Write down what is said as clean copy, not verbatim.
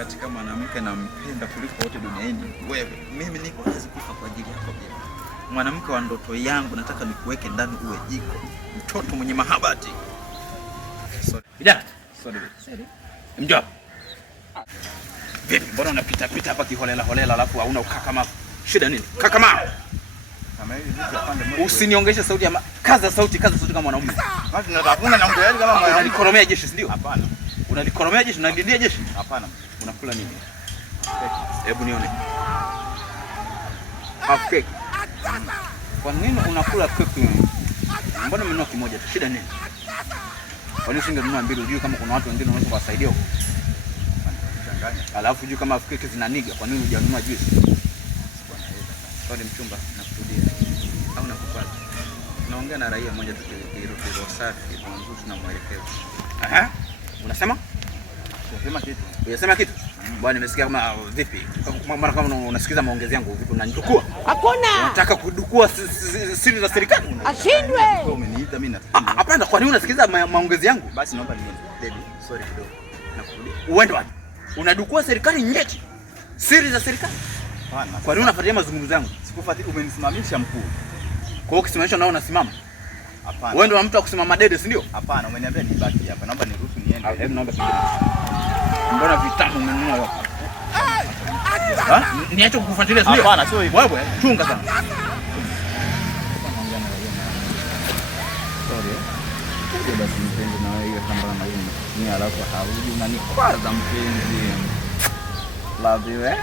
katika mwanamke nampenda kuliko wote duniani wewe. Mimi niko kazi kufa kwa ajili yako pia. Mwanamke wa ndoto yangu, nataka nikuweke ndani uwe jiko. Mtoto mwenye mahabati. Sorry. Bidada. Sorry. Mjua. Vipi, mbona unapita pita hapa kiholela holela alafu hauna ukakama? Shida nini? Kakama. Kama hivi vitu yapande moto. Usiniongeshe sauti ya kaza sauti kama mwanaume. Basi tunatafuna na mtu kama mwanaume. Unalikoromea jeshi, ndio? Hapana. Unalikoromea jeshi, unalindia jeshi? Hapana. Unakula nini? Hebu nione. Cake. Kwa nini unakula cake? Mbona umenunua kimoja tu? Shida nini? Kwa nini usingenunua mbili? Unajua kama kuna watu wengine wanaweza kuwasaidia huko. Alafu juu kama cake zinaniga, kwa nini hujanunua juice? Sorry mchumba, nakurudia. Au nakupata. Naongea na raia mmoja tu kiro safi, tunazuri na mwelekeo. Aha. Unasema? Unasema kitu? Bwana nimesikia kama vipi? Mara kama unasikiza maongezi yangu vipi unanidukua? Hakuna. Unataka kudukua siri za serikali? Ashindwe. Umeniita mimi nafikiri. Hapana, kwa nini unasikiza maongezi yangu? Basi naomba niende. Baby, sorry kidogo. Nakurudia. Uende wapi? Unadukua serikali nyeti? Siri za serikali? Hapana. Kwa nini unafuatilia mazungumzo yangu? Sikufuatilia, umenisimamisha mkuu. Kwa hiyo ukisimamishwa nao unasimama? Hapana. Wewe ndio mtu wa kusimama dede, si ndio? Hapana, umeniambia nibaki hapa. Naomba niruhusu niende. Hebu naomba pigeni. Mbona vitamu umenunua wapi? Niache kukufuatilia, si ndio? Hapana, sio hivyo. Wewe chunga sana. Sorry. Ndio basi mpenzi, na wewe hiyo kamba na hiyo ni alafu haudi unanikwaza mpenzi. Love you.